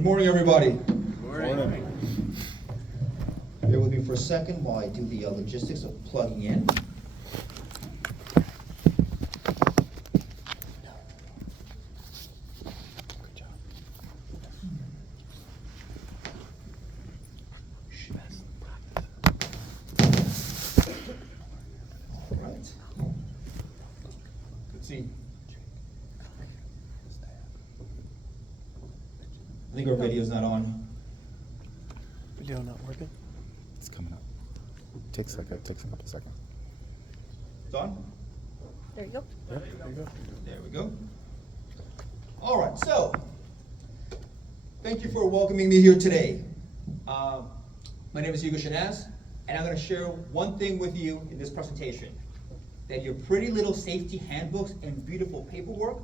Good morning, everybody. Morning. Bear with me for a second while I do the logistics of plugging in. Good job. All right. Good see. I think our video's not on. Video not working? It's coming up. Takes a couple seconds. It's on? There you go. Yeah, there you go. There we go. All right, so thank you for welcoming me here today. My name is Hugo Shanaz, and I'm going to share one thing with you in this presentation, that your pretty little safety handbooks and beautiful paperwork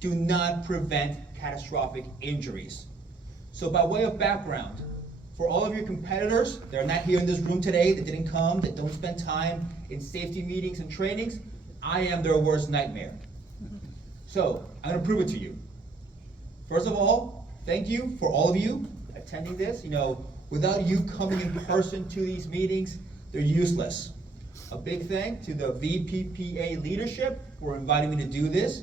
do not prevent catastrophic injuries. So by way of background, for all of your competitors that are not here in this room today, that didn't come, that don't spend time in safety meetings and trainings, I am their worst nightmare. So I'm going to prove it to you. First of all, thank you for all of you attending this. Without you coming in person to these meetings, they're useless. A big thank to the VPPA leadership for inviting me to do this.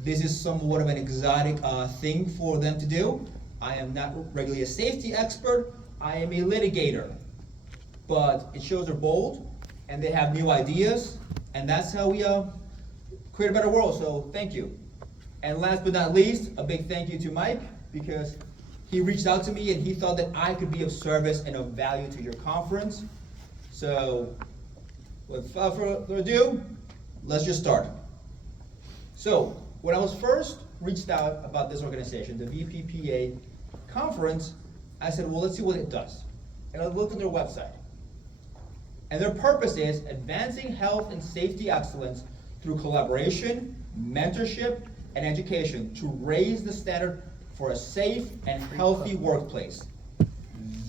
This is somewhat of an exotic thing for them to do. I am not regularly a safety expert. I am a litigator. But it shows they're bold and they have new ideas, and that's how we create a better world. So thank you. And last but not least, a big thank you to Mike, because he reached out to me and he thought that I could be of service and of value to your conference. So without further ado, let's just start. So when I was first reached out about this organization, the VPPA conference, I said, well, let's see what it does. And I looked at their website. And their purpose is advancing health and safety excellence through collaboration, mentorship, and education to raise the standard for a safe and healthy workplace.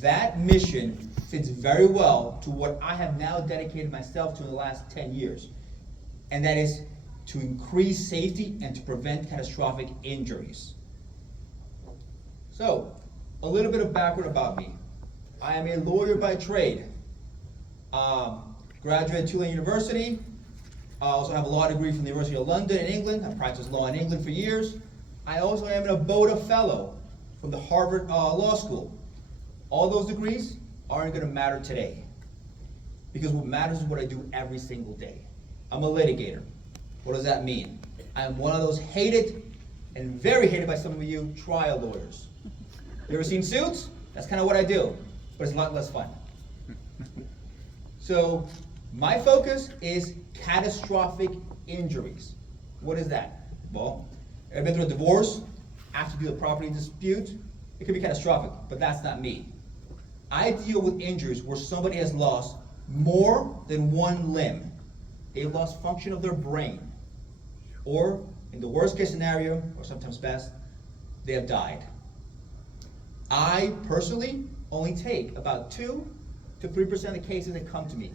That mission fits very well to what I have now dedicated myself to in the last 10 years. And that is to increase safety and to prevent catastrophic injuries. So, a little bit of background about me. I am a lawyer by trade. Graduate at Tulane University. I also have a law degree from the University of London in England. I've practiced law in England for years. I also am an ABOTA Fellow from the Harvard Law School. All those degrees aren't going to matter today, because what matters is what I do every single day. I'm a litigator. What does that mean? I'm one of those hated and very hated by some of you trial lawyers. You ever seen Suits? That's kind of what I do, but it's a lot less fun. So my focus is catastrophic injuries. What is that? Well, I've been through a divorce, after you do a property dispute, it could be catastrophic, but that's not me. I deal with injuries where somebody has lost more than one limb. They've lost function of their brain. Or, in the worst case scenario, or sometimes best, they have died. I personally only take about 2 to 3% of the cases that come to me.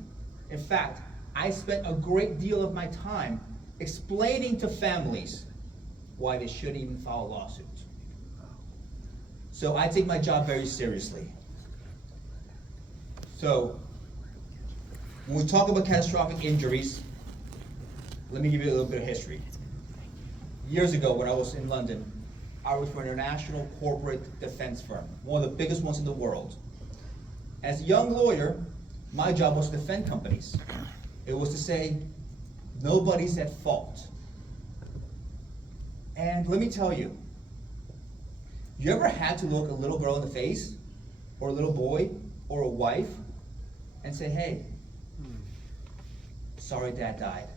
In fact, I spent a great deal of my time explaining to families why they shouldn't even file a lawsuit. So I take my job very seriously. So, when we talk about catastrophic injuries, let me give you a little bit of history. Years ago, when I was in London, I worked for an international corporate defense firm, one of the biggest ones in the world. As a young lawyer, my job was to defend companies. It was to say, nobody's at fault. And let me tell you, you ever had to look a little girl in the face, or a little boy, or a wife, and say, hey, sorry dad died.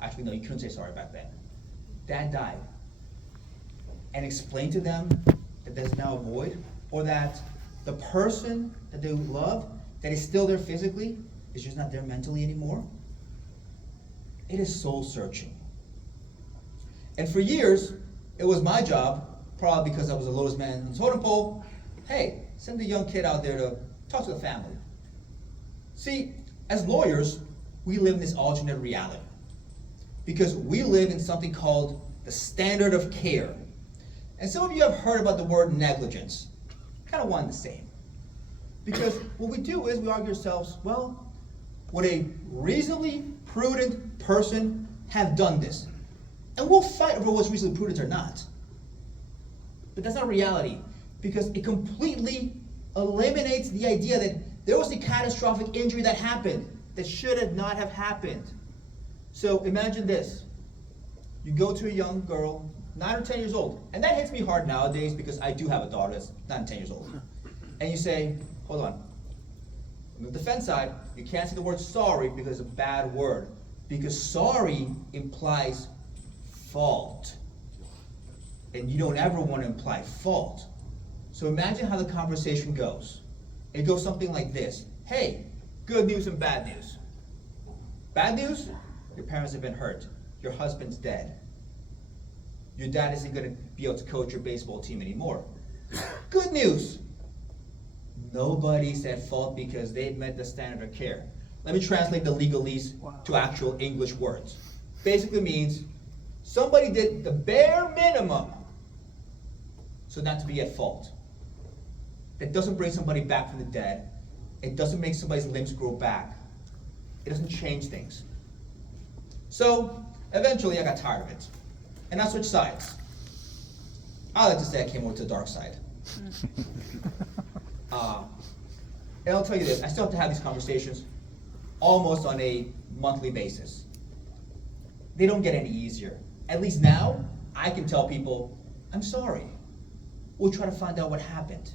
Actually, no, you couldn't say sorry back then. Dad died. And explain to them that there's now a void, or that the person that they love, that is still there physically, is just not there mentally anymore. It is soul searching. And for years, it was my job, probably because I was the lowest man on the totem pole, hey, send the young kid out there to talk to the family. See, as lawyers, we live in this alternate reality, because we live in something called the standard of care. And some of you have heard about the word negligence. Kind of one and the same. Because what we do is we argue ourselves, well, would a reasonably prudent person have done this? And we'll fight over what's reasonably prudent or not. But that's not reality, because it completely eliminates the idea that there was a catastrophic injury that happened that should have not have happened. So imagine this. You go to a young girl, 9 or 10 years old, and that hits me hard nowadays because I do have a daughter that's 9 and 10 years old. And you say, hold on. On the defense side, you can't say the word sorry because it's a bad word. Because sorry implies fault. And you don't ever want to imply fault. So imagine how the conversation goes. It goes something like this. Hey, good news and bad news. Bad news? Your parents have been hurt. Your husband's dead. Your dad isn't going to be able to coach your baseball team anymore. Good news. Nobody's at fault because they've met the standard of care. Let me translate the legalese to actual English words. Basically means somebody did the bare minimum so not to be at fault. It doesn't bring somebody back from the dead. It doesn't make somebody's limbs grow back. It doesn't change things. So eventually I got tired of it. And I switched sides. I like to say I came over to the dark side. And I'll tell you this, I still have to have these conversations almost on a monthly basis. They don't get any easier. At least now, I can tell people, I'm sorry. We'll try to find out what happened.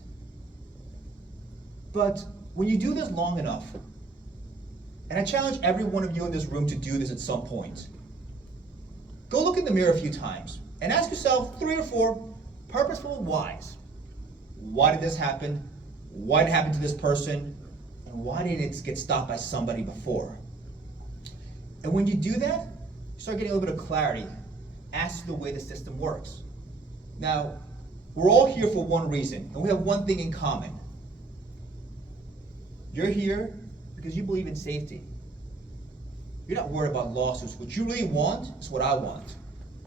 But when you do this long enough, and I challenge every one of you in this room to do this at some point, go look in the mirror a few times and ask yourself 3 or 4 purposeful whys. Why did this happen? Why did it happen to this person? And why didn't it get stopped by somebody before? And when you do that, you start getting a little bit of clarity as to the way the system works. Now, we're all here for one reason, and we have one thing in common. You're here because you believe in safety. You're not worried about lawsuits. What you really want is what I want.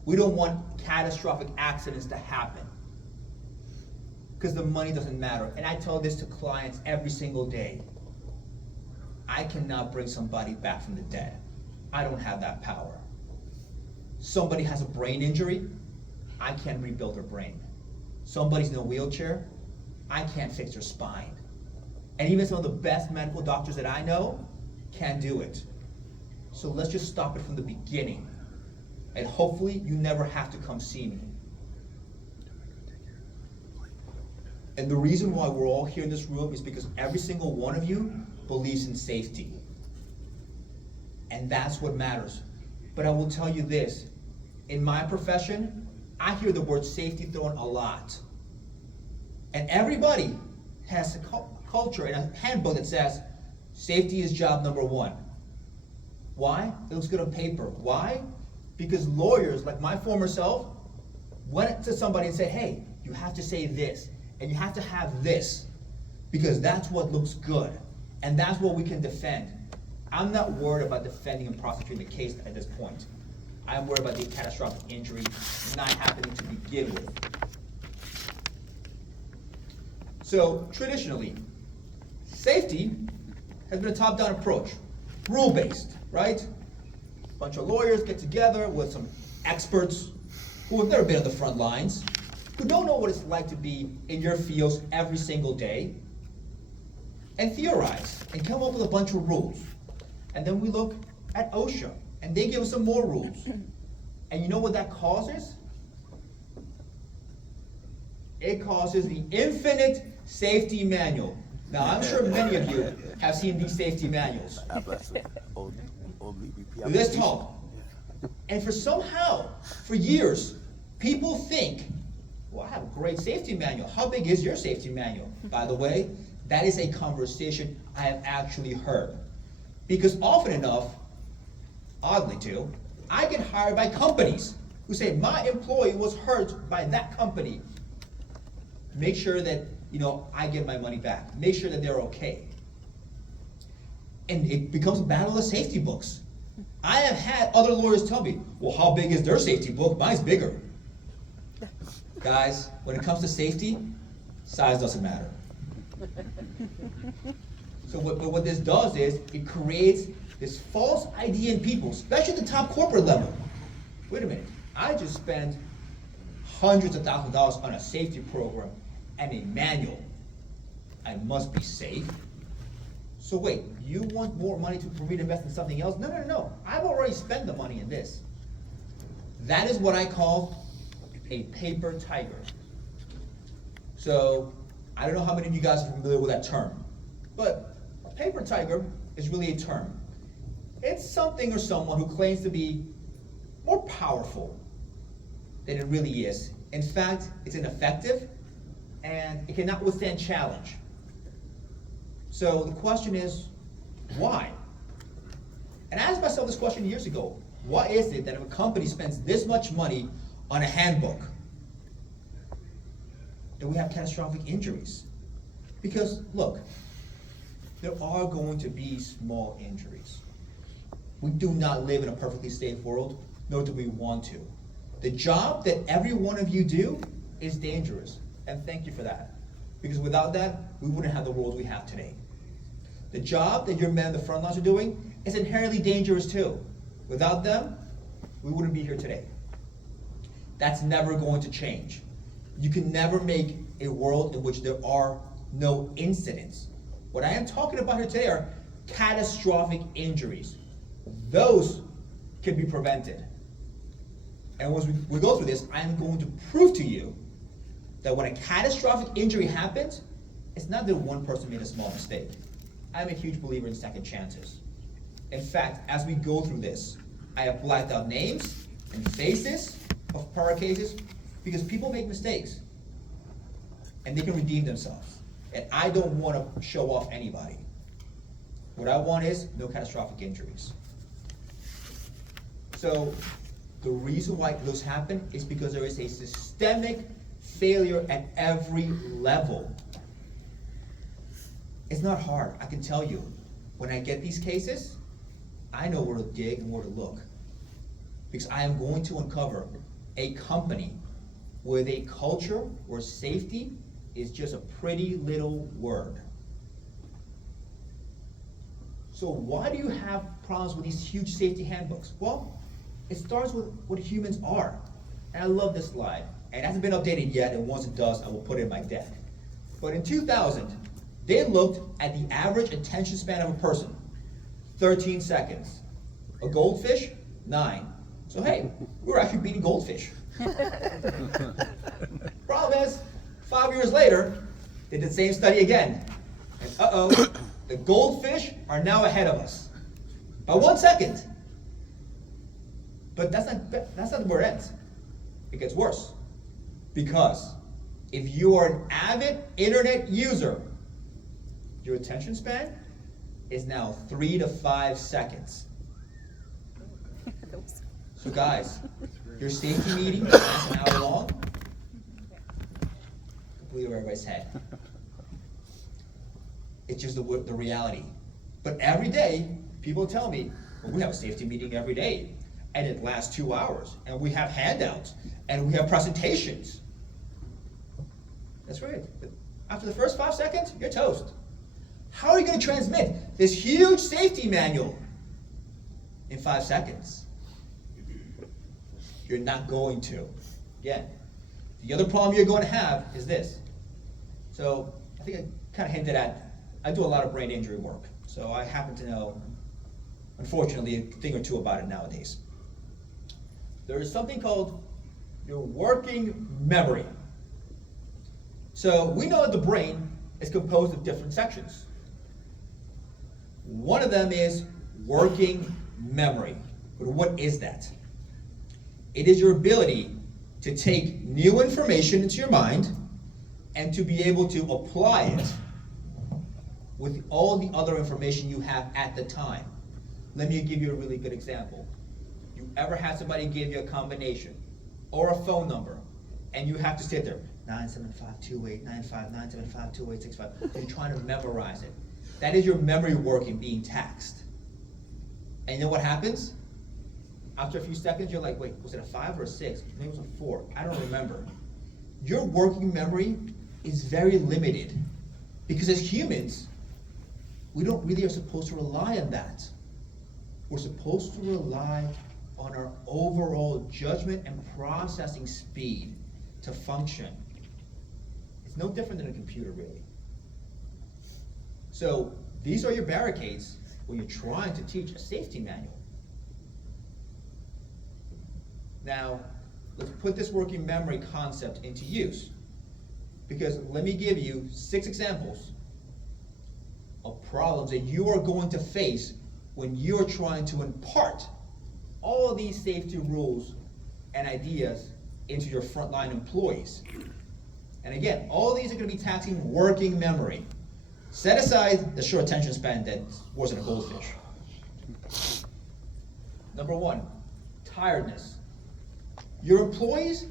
We don't want catastrophic accidents to happen because the money doesn't matter. And I tell this to clients every single day. I cannot bring somebody back from the dead. I don't have that power. Somebody has a brain injury, I can't rebuild their brain. Somebody's in a wheelchair, I can't fix their spine. And even some of the best medical doctors that I know can't do it. So let's just stop it from the beginning. And hopefully you never have to come see me. And the reason why we're all here in this room is because every single one of you believes in safety. And that's what matters. But I will tell you this, in my profession, I hear the word safety thrown a lot. And everybody has a culture and a handbook that says, safety is job number 1. Why? It looks good on paper. Why? Because lawyers, like my former self, went to somebody and said, hey, you have to say this, and you have to have this, because that's what looks good, and that's what we can defend. I'm not worried about defending and prosecuting the case at this point. I'm worried about the catastrophic injury not happening to begin with. So traditionally, safety has been a top-down approach, rule-based, right? A bunch of lawyers get together with some experts who have never been on the front lines, who don't know what it's like to be in your fields every single day, and theorize and come up with a bunch of rules. And then we look at OSHA, and they give us some more rules. And you know what that causes? It causes the infinite safety manual. Now, I'm sure many of you have seen these safety manuals. They're this tall. And for years, people think, well, I have a great safety manual. How big is your safety manual? By the way, that is a conversation I have actually heard. Because often enough, oddly too, I get hired by companies who say, my employee was hurt by that company. Make sure that, I get my money back. Make sure that they're okay. And it becomes a battle of safety books. I have had other lawyers tell me, well, how big is their safety book? Mine's bigger. Guys, when it comes to safety, size doesn't matter. So what this does is it creates this false idea in people, especially at the top corporate level. Wait a minute, I just spent hundreds of thousands of dollars on a safety program and a manual. I must be safe. So wait, you want more money for me to invest in something else? No, no, no, no. I've already spent the money in this. That is what I call a paper tiger. So I don't know how many of you guys are familiar with that term, but a paper tiger is really a term. It's something or someone who claims to be more powerful than it really is. In fact, it's ineffective and it cannot withstand challenge. So the question is, why? And I asked myself this question years ago. Why is it that if a company spends this much money on a handbook, that we have catastrophic injuries? Because, look, there are going to be small injuries. We do not live in a perfectly safe world, nor do we want to. The job that every one of you do is dangerous, and thank you for that. Because without that, we wouldn't have the world we have today. The job that your men on the front lines are doing is inherently dangerous too. Without them, we wouldn't be here today. That's never going to change. You can never make a world in which there are no incidents. What I am talking about here today are catastrophic injuries. Those can be prevented. And once we go through this, I'm going to prove to you that when a catastrophic injury happens, it's not that one person made a small mistake. I'm a huge believer in second chances. In fact, as we go through this, I have blacked out names and faces of prior cases because people make mistakes and they can redeem themselves. And I don't want to show off anybody. What I want is no catastrophic injuries. So the reason why those happen is because there is a systemic failure at every level. It's not hard, I can tell you. When I get these cases, I know where to dig and where to look. Because I am going to uncover a company where a culture where safety is just a pretty little word. So why do you have problems with these huge safety handbooks? Well, it starts with what humans are. And I love this slide. And it hasn't been updated yet, and once it does, I will put it in my deck. But in 2000, they looked at the average attention span of a person, 13 seconds. A goldfish, 9. So hey, we were actually beating goldfish. Problem is, 5 years later, they did the same study again. And uh-oh, the goldfish are now ahead of us by 1 second. But that's not where it ends. It gets worse. Because if you are an avid internet user, your attention span is now 3 to 5 seconds. So guys, your safety meeting is an hour long. Completely over everybody's head. It's just the reality. But every day, people tell me, well, we have a safety meeting every day, and it lasts 2 hours, and we have handouts, and we have presentations. That's right. But after the first 5 seconds, you're toast. How are you going to transmit this huge safety manual in 5 seconds? You're not going to. Again, the other problem you're going to have is this. So I think I kind of hinted at, I do a lot of brain injury work. So I happen to know, unfortunately, a thing or two about it nowadays. There is something called your working memory. So we know that the brain is composed of different sections. One of them is working memory. But what is that? It is your ability to take new information into your mind and to be able to apply it with all the other information you have at the time. Let me give you a really good example. You ever had somebody give you a combination or a phone number and you have to sit there, 975-2895-975-2865. You're trying to memorize it. That is your memory working, being taxed. And you know what happens? After a few seconds, you're like, wait, was it a 5 or a 6? Maybe it was a 4. I don't remember. your working memory is very limited. Because as humans, we don't really are supposed to rely on that. We're supposed to rely on our overall judgment and processing speed to function. It's no different than a computer, really. So these are your barricades when you're trying to teach a safety manual. Now, let's put this working memory concept into use. Because let me give you 6 examples of problems that you are going to face when you're trying to impart all of these safety rules and ideas into your frontline employees. And again, all these are going to be taxing working memory. Set aside the short attention span that wasn't a goldfish. Number 1, tiredness. Your employees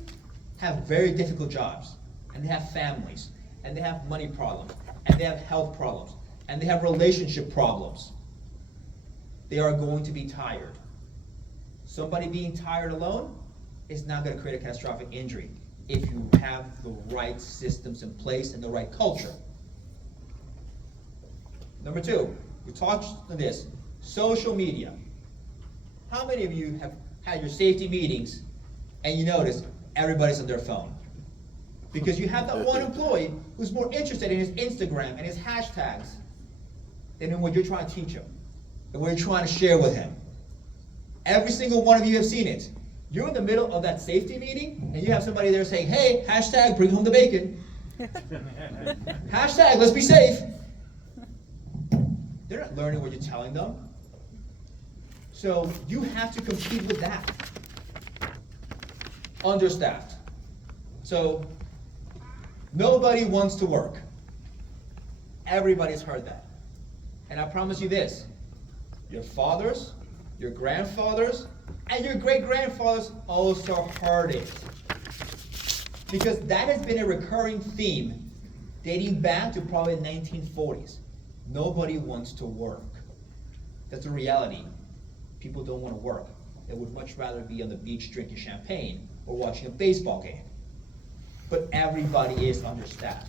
have very difficult jobs, and they have families, and they have money problems, and they have health problems, and they have relationship problems. They are going to be tired. Somebody being tired alone is not going to create a catastrophic injury if you have the right systems in place and the right culture. Number 2, we talked on this, social media. How many of you have had your safety meetings and you notice everybody's on their phone? Because you have that one employee who's more interested in his Instagram and his hashtags than in what you're trying to teach him and what you're trying to share with him. Every single one of you have seen it. You're in the middle of that safety meeting and you have somebody there saying, hey, hashtag bring home the bacon. Hashtag let's be safe. They're not learning what you're telling them. So you have to compete with that. Understaffed. So nobody wants to work. Everybody's heard that. And I promise you this, your fathers, your grandfathers, and your great-grandfathers also heard it. Because that has been a recurring theme dating back to probably the 1940s. Nobody wants to work. That's the reality. People don't want to work. They would much rather be on the beach drinking champagne or watching a baseball game. But everybody is understaffed.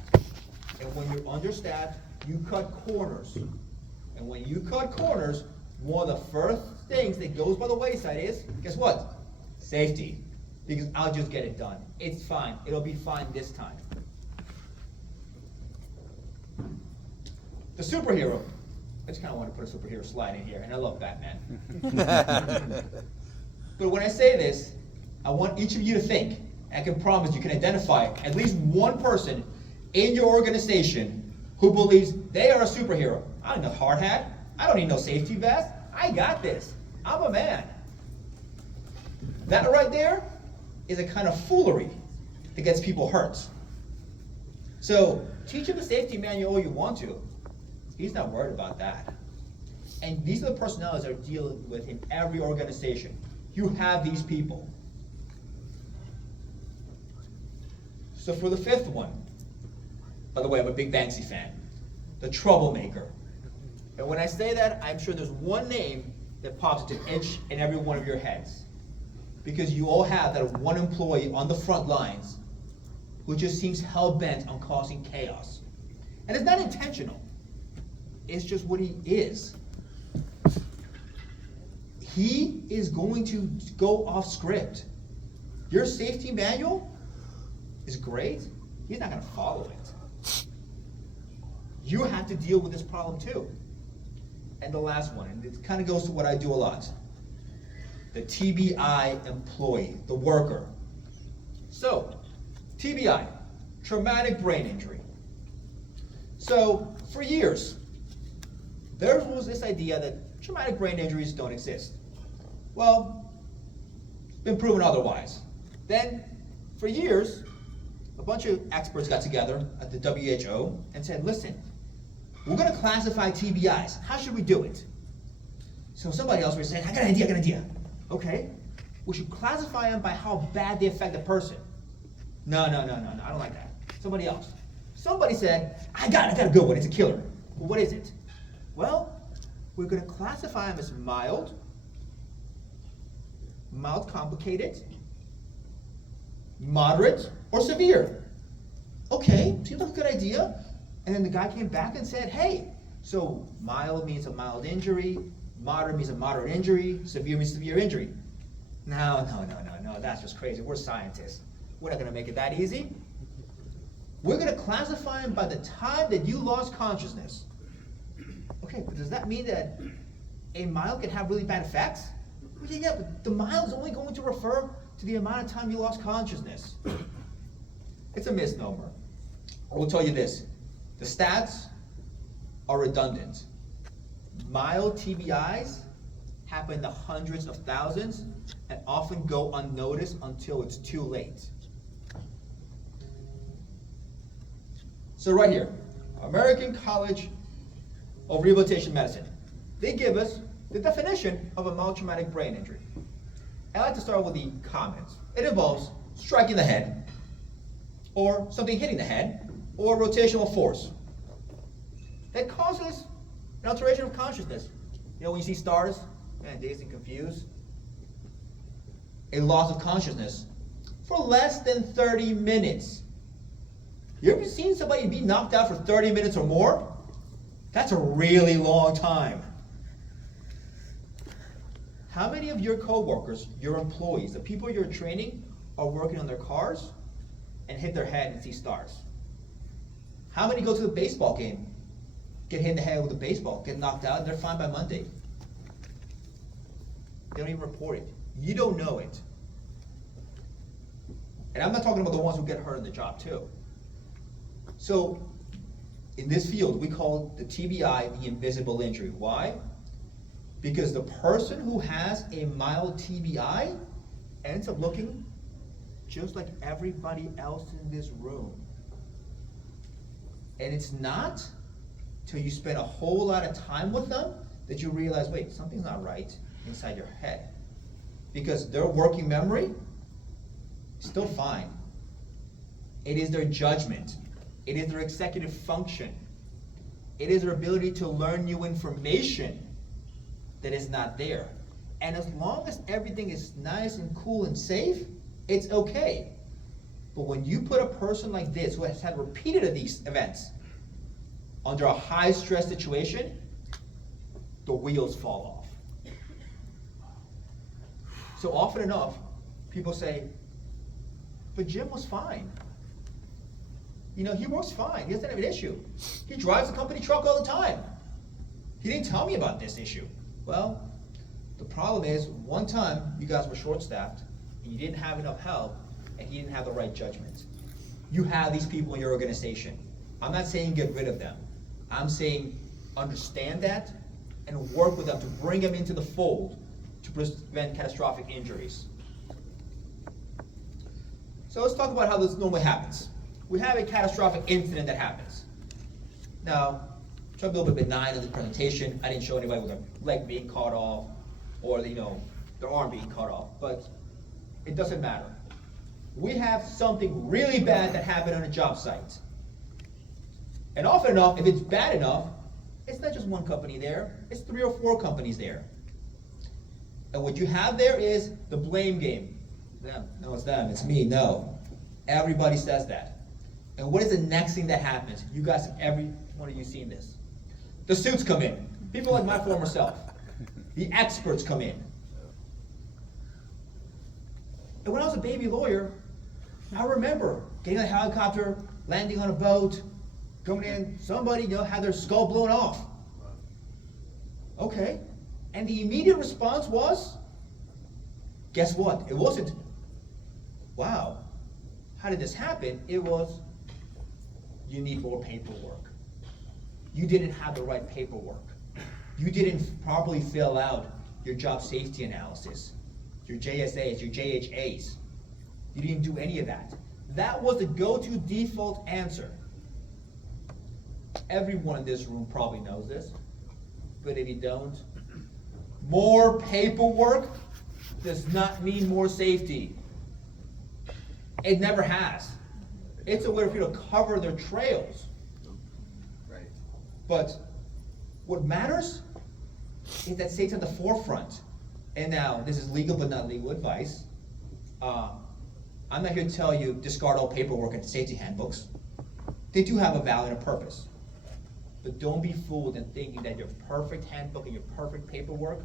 And when you're understaffed, you cut corners. And when you cut corners, one of the first things that goes by the wayside is, guess what? Safety. Because I'll just get it done. It's fine. It'll be fine this time. The superhero. I just kind of want to put a superhero slide in here, and I love Batman. But when I say this, I want each of you to think, and I can promise you can identify at least one person in your organization who believes they are a superhero. I don't need a hard hat. I don't need no safety vest. I got this. I'm a man. That right there is a kind of foolery that gets people hurt. So teach him the safety manual all you want to. He's not worried about that. And these are the personalities that are dealing with in every organization. You have these people. So for the 5th one, by the way, I'm a big Banksy fan, the troublemaker. And when I say that, I'm sure there's one name that pops into each and every one of your heads. Because you all have that one employee on the front lines who just seems hell-bent on causing chaos. And it's not intentional. It's just what he is. He is going to go off script. Your safety manual is great. He's not going to follow it. You have to deal with this problem too. And the last one, and it kind of goes to what I do a lot. The TBI employee, the worker. So, TBI, traumatic brain injury. So, for years, there was this idea that traumatic brain injuries don't exist. Well, it's been proven otherwise. Then, for years, a bunch of experts got together at the WHO and said, listen, we're going to classify TBIs. How should we do it? So somebody else was saying, I got an idea. Okay, we should classify them by how bad they affect the person. No, I don't like that. Somebody else. Somebody said, I got a good one, it's a killer. Well, what is it? Well, we're going to classify them as mild complicated, moderate, or severe. Okay, seems like a good idea. And then the guy came back and said, hey, so mild means a mild injury, moderate means a moderate injury, severe means severe injury. No, that's just crazy. We're scientists. We're not gonna make it that easy. We're gonna classify them by the time that you lost consciousness. Okay, but does that mean that a mild can have really bad effects? Well, yeah, but the mild is only going to refer to the amount of time you lost consciousness. It's a misnomer. I will tell you this, the stats are redundant. Mild TBIs happen in the hundreds of thousands and often go unnoticed until it's too late. So right here, American College of Rehabilitation Medicine. They give us the definition of a mild traumatic brain injury. I like to start with the comments. It involves striking the head, or something hitting the head, or rotational force that causes an alteration of consciousness. You know, when you see stars, man, dazed and confused, a loss of consciousness for less than 30 minutes. You ever seen somebody be knocked out for 30 minutes or more? That's a really long time. How many of your coworkers, your employees, the people you're training, are working on their cars and hit their head and see stars? How many go to the baseball game, get hit in the head with a baseball, get knocked out, and they're fine by Monday? They don't even report it. You don't know it. And I'm not talking about the ones who get hurt in the job too. So, in this field, we call the TBI the invisible injury. Why? Because the person who has a mild TBI ends up looking just like everybody else in this room. And it's not till you spend a whole lot of time with them that you realize, wait, something's not right inside your head. Because their working memory is still fine. It is their judgment. It is their executive function. It is their ability to learn new information that is not there. And as long as everything is nice and cool and safe, it's okay. But when you put a person like this, who has had repeated of these events, under a high stress situation, the wheels fall off. So often enough, people say, but Jim was fine. You know, he works fine, he doesn't have an issue. He drives a company truck all the time. He didn't tell me about this issue. Well, the problem is, one time you guys were short-staffed, and you didn't have enough help, and he didn't have the right judgment. You have these people in your organization. I'm not saying get rid of them. I'm saying understand that and work with them to bring them into the fold to prevent catastrophic injuries. So let's talk about how this normally happens. We have a catastrophic incident that happens. Now, try to be a little bit benign in the presentation. I didn't show anybody with their leg being cut off or their arm being cut off, but it doesn't matter. We have something really bad that happened on a job site. And often enough, if it's bad enough, it's not just one company there, it's 3 or 4 companies there. And what you have there is the blame game. Them. No, it's them, it's me, no. Everybody says that. And what is the next thing that happens? You guys, every one of you seen this. The suits come in. People like my former self. The experts come in. And when I was a baby lawyer, I remember getting on a helicopter, landing on a boat, coming in, somebody had their skull blown off. Okay. And the immediate response was, guess what? It wasn't, wow, how did this happen? It was, you need more paperwork. You didn't have the right paperwork. You didn't properly fill out your job safety analysis, your JSAs, your JHAs. You didn't do any of that. That was the go-to default answer. Everyone in this room probably knows this, but if you don't, more paperwork does not mean more safety. It never has. It's a way for you to cover their trails. Right. But what matters is that safety's at the forefront. And now, this is legal but not legal advice. I'm not here to tell you discard all paperwork and safety handbooks. They do have a value and a purpose. But don't be fooled in thinking that your perfect handbook and your perfect paperwork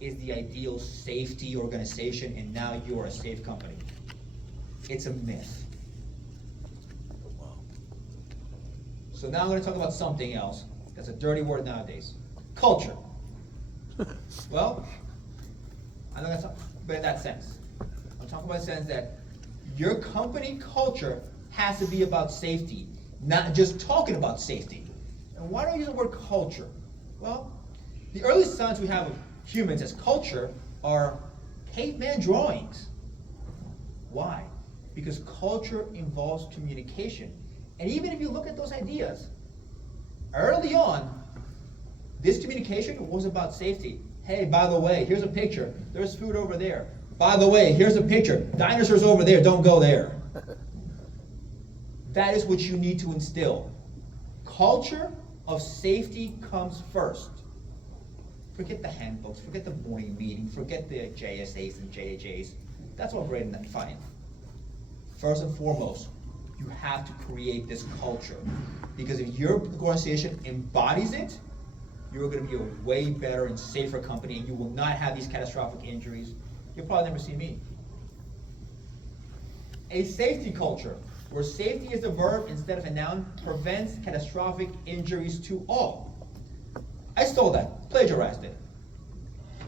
is the ideal safety organization and now you're a safe company. It's a myth. So now I'm going to talk about something else that's a dirty word nowadays. Culture. Well, I'm not going to talk about in that sense. I'm talking about the sense that your company culture has to be about safety, not just talking about safety. And why do I use the word culture? Well, the earliest signs we have of humans as culture are caveman drawings. Why? Because culture involves communication. And even if you look at those ideas, early on, this communication was about safety. Hey, by the way, here's a picture. There's food over there. By the way, here's a picture. Dinosaurs over there. Don't go there. That is what you need to instill. Culture of safety comes first. Forget the handbooks. Forget the morning meeting. Forget the JSAs and JHAs. That's all great and fine. First and foremost, you have to create this culture. Because if your organization embodies it, you're going to be a way better and safer company, and you will not have these catastrophic injuries. You'll probably never see me. A safety culture, where safety is a verb instead of a noun, prevents catastrophic injuries to all. I stole that, plagiarized it,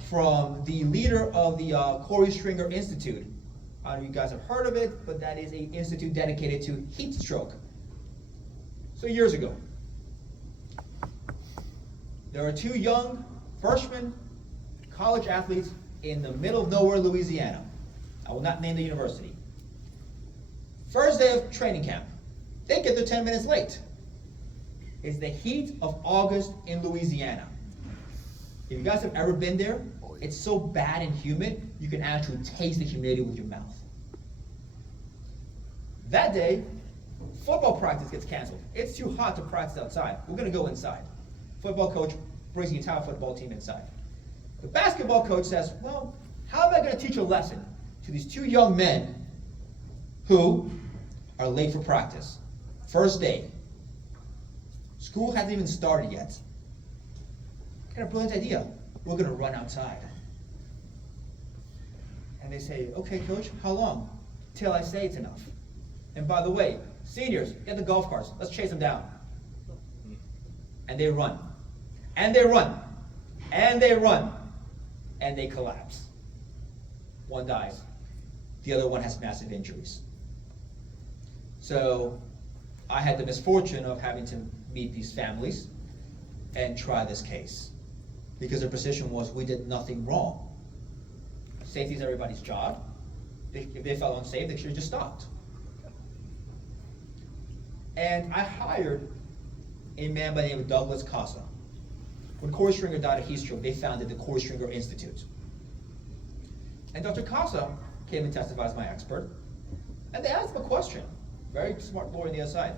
from the leader of the Corey Stringer Institute. I don't know if you guys have heard of it, but that is an institute dedicated to heat stroke. So years ago, there are two young freshman college athletes in the middle of nowhere, Louisiana. I will not name the university. First day of training camp, they get there 10 minutes late. It's the heat of August in Louisiana. If you guys have ever been there, it's so bad and humid, you can actually taste the humidity with your mouth. That day, football practice gets canceled. It's too hot to practice outside. We're going to go inside. Football coach brings the entire football team inside. The basketball coach says, well, how am I going to teach a lesson to these two young men who are late for practice? First day. School hasn't even started yet. Got a brilliant idea. We're going to run outside. And they say, okay, coach, how long? Till I say it's enough. And by the way, seniors, get the golf carts. Let's chase them down. And they run. And they run. And they run. And they collapse. One dies. The other one has massive injuries. So I had the misfortune of having to meet these families and try this case. Because their position was we did nothing wrong. Safety is everybody's job. If they felt unsafe, they should have just stopped. And I hired a man by the name of Douglas Casa. When Corey Stringer died of heat stroke, they founded the Corey Stringer Institute. And Dr. Casa came and testified as my expert. And they asked him a question. Very smart lawyer on the other side.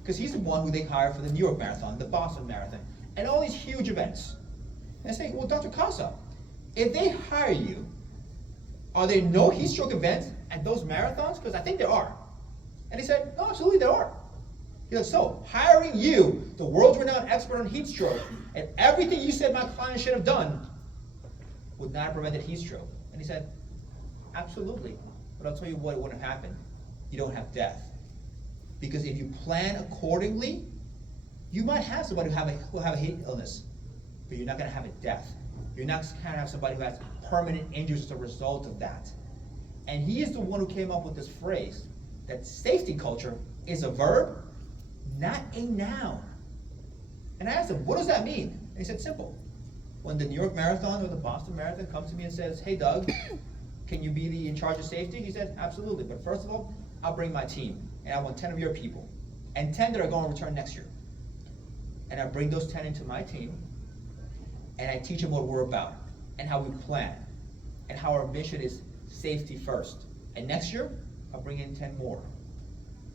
Because he's the one who they hired for the New York Marathon, the Boston Marathon, and all these huge events. And I say, well, Dr. Casa, if they hire you, are there no heat stroke events at those marathons? Because I think there are. And he said, no, absolutely there are. He said, so hiring you, the world-renowned expert on heat stroke, and everything you said my client should have done would not have prevented heat stroke. And he said, absolutely. But I'll tell you what would have happened. You don't have death. Because if you plan accordingly, you might have somebody who will have a heat illness, but you're not going to have a death. You're not going to have somebody who has permanent injuries as a result of that. And he is the one who came up with this phrase that safety culture is a verb, not a noun. And I asked him, what does that mean? And he said, simple. When the New York Marathon or the Boston Marathon comes to me and says, hey, Doug, can you be in charge of safety? He said, absolutely. But first of all, I'll bring my team. And I want 10 of your people. And 10 that are going to return next year. And I bring those 10 into my team. And I teach them what we're about. And how we plan. And how our mission is safety first. And next year, I'll bring in 10 more.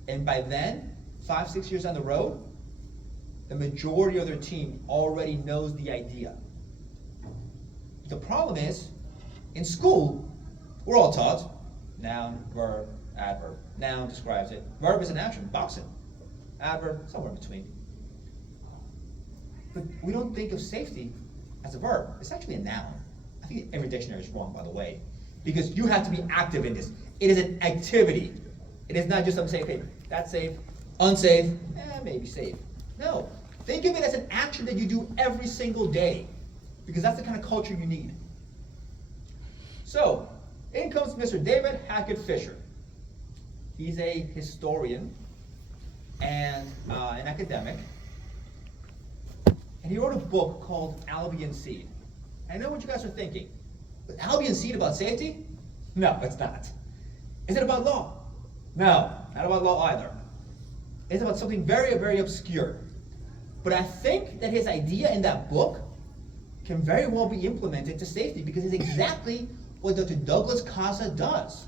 And by then, 5, 6 years down the road, the majority of their team already knows the idea. The problem is, in school, we're all taught noun, verb, adverb. Noun describes it. Verb is an action, boxing. adverb, somewhere in between. But we don't think of safety as a verb. It's actually a noun. I think every dictionary is wrong, by the way, because you have to be active in this. It is an activity. It is not just something saying, okay, that's safe, unsafe, maybe safe. No, think of it as an action that you do every single day, because that's the kind of culture you need. So, in comes Mr. David Hackett Fischer. He's a historian and an academic, and he wrote a book called Albion Seed. I know what you guys are thinking. But Albion Seed about safety? No, it's not. Is it about law? No, not about law either. It's about something very, very obscure. But I think that his idea in that book can very well be implemented to safety, because it's exactly what Dr. Douglas Casa does.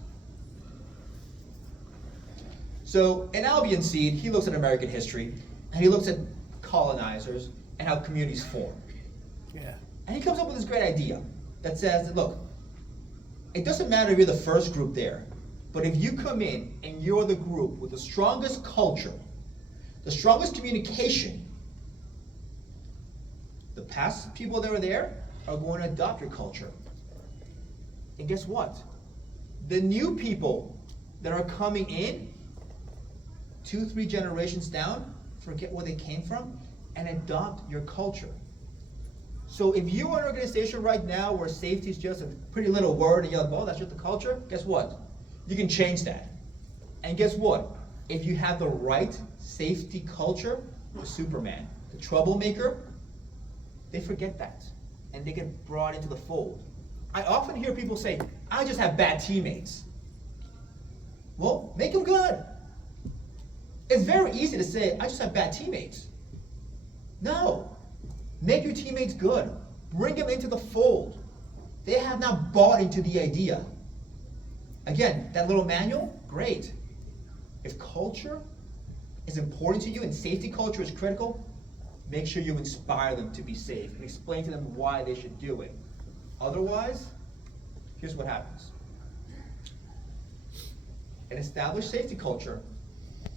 So in Albion Seed, he looks at American history, and he looks at colonizers and how communities form. Yeah. And he comes up with this great idea that says that, look, it doesn't matter if you're the first group there, but if you come in and you're the group with the strongest culture, the strongest communication, the past people that were there are going to adopt your culture. And guess what? The new people that are coming in, 2-3 generations down, forget where they came from and adopt your culture. So if you are an organization right now where safety is just a pretty little word and you're like, well, that's just the culture, guess what? You can change that. And guess what? If you have the right safety culture, the Superman, the troublemaker, they forget that and they get brought into the fold. I often hear people say, I just have bad teammates. Well, make them good. It's very easy to say, I just have bad teammates. No. Make your teammates good. Bring them into the fold. They have not bought into the idea. Again, that little manual, great. If culture is important to you and safety culture is critical, make sure you inspire them to be safe and explain to them why they should do it. Otherwise, here's what happens. An established safety culture,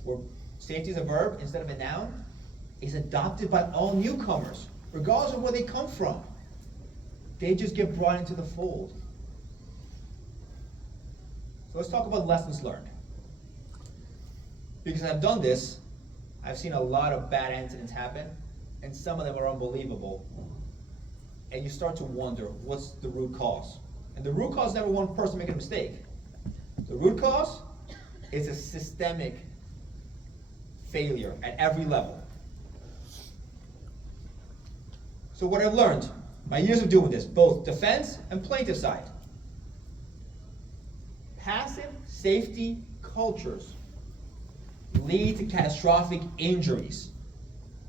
where safety is a verb instead of a noun, is adopted by all newcomers, regardless of where they come from. They just get brought into the fold. So let's talk about lessons learned. Because I've done this, I've seen a lot of bad incidents happen, and some of them are unbelievable. And you start to wonder, what's the root cause? And the root cause is never one person making a mistake. The root cause is a systemic failure at every level. So what I've learned, my years of doing this, both defense and plaintiff side, passive safety cultures lead to catastrophic injuries.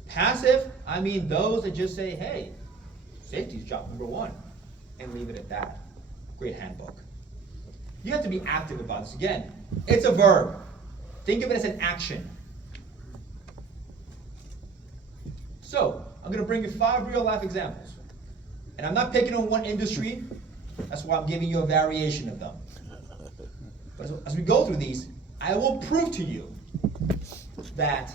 Passive, I mean those that just say, hey, safety's job number one, and leave it at that. Great handbook. You have to be active about this. Again, it's a verb. Think of it as an action. So, I'm going to bring you 5 real-life examples. And I'm not picking on one industry. That's why I'm giving you a variation of them. But as we go through these, I will prove to you that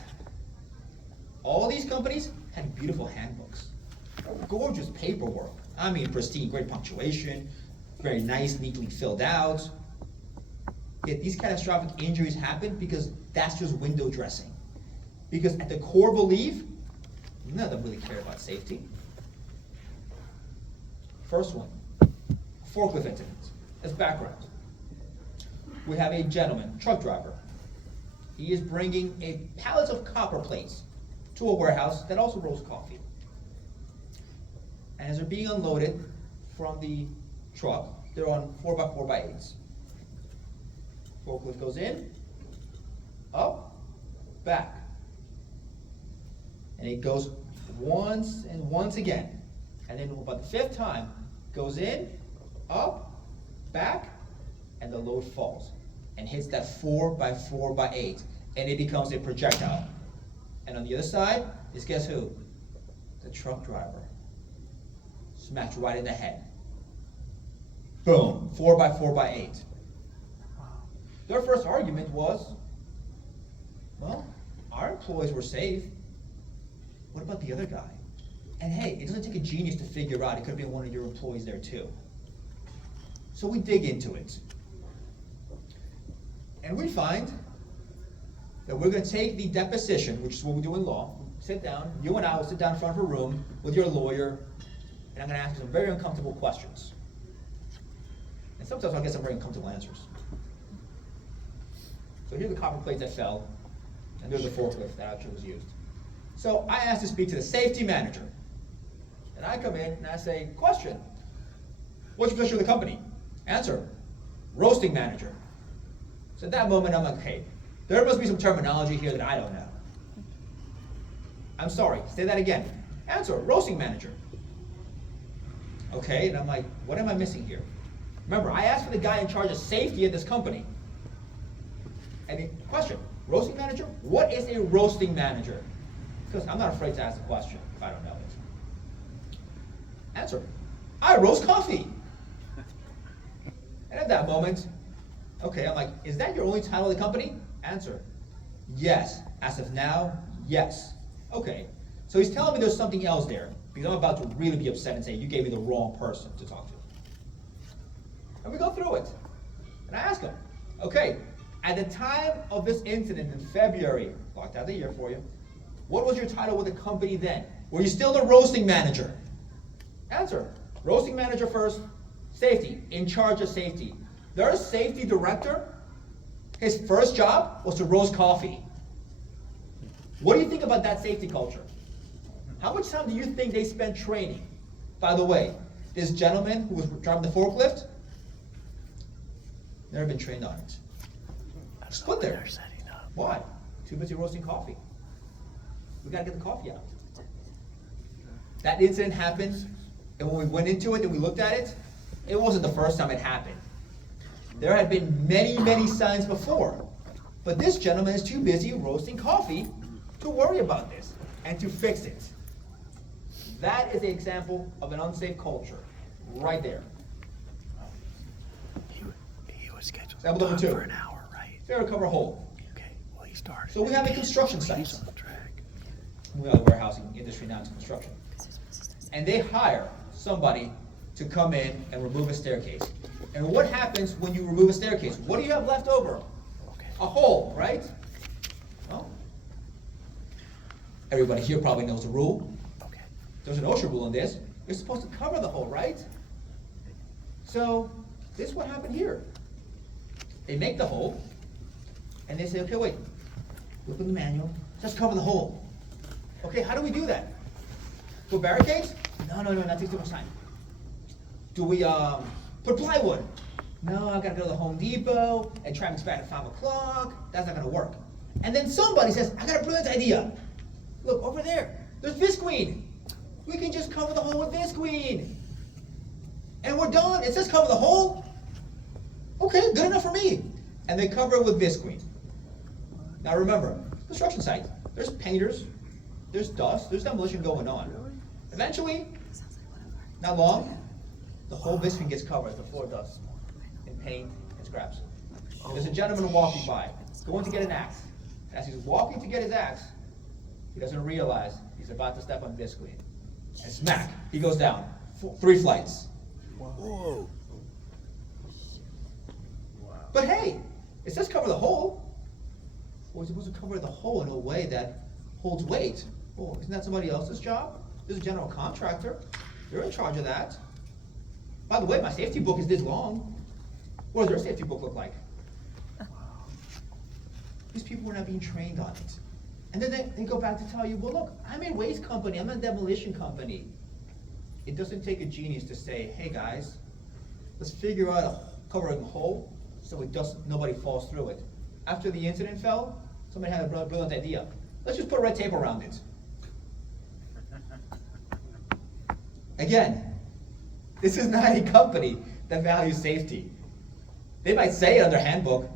all these companies had beautiful handbooks. Gorgeous paperwork. I mean, pristine, great punctuation, very nice, neatly filled out. Yet these catastrophic injuries happen because that's just window dressing. Because at the core belief, none of them really care about safety. First one, forklift incident. As background, we have a gentleman, truck driver. He is bringing a pallet of copper plates to a warehouse that also rolls coffee. And as they're being unloaded from the truck, they're on 4x4x8s. Forklift goes in, up, back. And it goes once and once again. And then about the 5th time, goes in, up, back, and the load falls and hits that 4x4x8, and it becomes a projectile. And on the other side is, guess who? The truck driver. Smacked right in the head. Boom, 4x4x8. Their first argument was, well, our employees were safe. What about the other guy? And hey, it doesn't take a genius to figure out it could have been one of your employees there too. So we dig into it. And we find that we're going to take the deposition, which is what we do in law, sit down, you and I will sit down in front of a room with your lawyer, and I'm going to ask you some very uncomfortable questions. And sometimes I'll get some very uncomfortable answers. So here are the copper plates that fell, and there's the forklift that actually was used. So I asked to speak to the safety manager. And I come in and I say, question, what's your position with the company? Answer, roasting manager. So at that moment I'm like, hey, there must be some terminology here that I don't know. I'm sorry, say that again. Answer, roasting manager. Okay, and I'm like, what am I missing here? Remember, I asked for the guy in charge of safety at this company. And the question, roasting manager? What is a roasting manager? Because I'm not afraid to ask the question if I don't know it. Answer, I roast coffee. And at that moment, okay, I'm like, is that your only title of the company? Answer, yes. As of now, yes. Okay, so he's telling me there's something else there, because I'm about to really be upset and say, you gave me the wrong person to talk to. And we go through it. And I ask him, okay, at the time of this incident in February, blocked out the year for you, what was your title with the company then? Were you still the roasting manager? Answer, roasting manager first, safety, in charge of safety. Their safety director, his first job was to roast coffee. What do you think about that safety culture? How much time do you think they spent training? By the way, this gentleman who was driving the forklift, never been trained on it. Just put there. Why? Too busy roasting coffee. We gotta get the coffee out. That incident happened, and when we went into it and we looked at it, it wasn't the first time it happened. There had been many, many signs before. But this gentleman is too busy roasting coffee to worry about this and to fix it. That is an example of an unsafe culture, right there. He was scheduled Example number two. for an hour, right? Fair to cover a hole. Okay, well, he started. So we have a construction site. He's on the track. We have a warehousing industry now into construction. And they hire somebody to come in and remove a staircase. And what happens when you remove a staircase? What do you have left over? Okay. A hole, right? Well, everybody here probably knows the rule. Okay. There's an OSHA rule in this. You're supposed to cover the hole, right? So this is what happened here. They make the hole, and they say, okay, wait. Look in the manual. Just cover the hole. Okay, how do we do that? Put barricades? No, that takes too much time. Do we put plywood? No, I gotta go to the Home Depot, and traffic's back at 5 o'clock. That's not gonna work. And then somebody says, I got a brilliant idea. Look, over there, there's Visqueen. We can just cover the hole with Visqueen. And we're done. It says cover the hole. Okay, good enough for me. And they cover it with Visqueen. Now remember, construction site, there's painters, there's dust, there's demolition going on. Eventually, not long, the whole Visqueen gets covered, the floor does, in paint and scraps. There's a gentleman walking by, going to get an axe. As he's walking to get his axe, he doesn't realize he's about to step on Visqueen. And smack, he goes down, 3 flights. Whoa. But hey, it says cover the hole. Well, we're supposed to cover the hole in a way that holds weight. Oh, isn't that somebody else's job? There's a general contractor. They're in charge of that. By the way, my safety book is this long. What does their safety book look like? These people were not being trained on it. And then they go back to tell you, well, look, I'm a waste company. I'm a demolition company. It doesn't take a genius to say, hey, guys, let's figure out a covering hole so nobody falls through it. After the incident fell, somebody had a brilliant idea. Let's just put red tape around it. Again, this is not a company that values safety. They might say it on their handbook.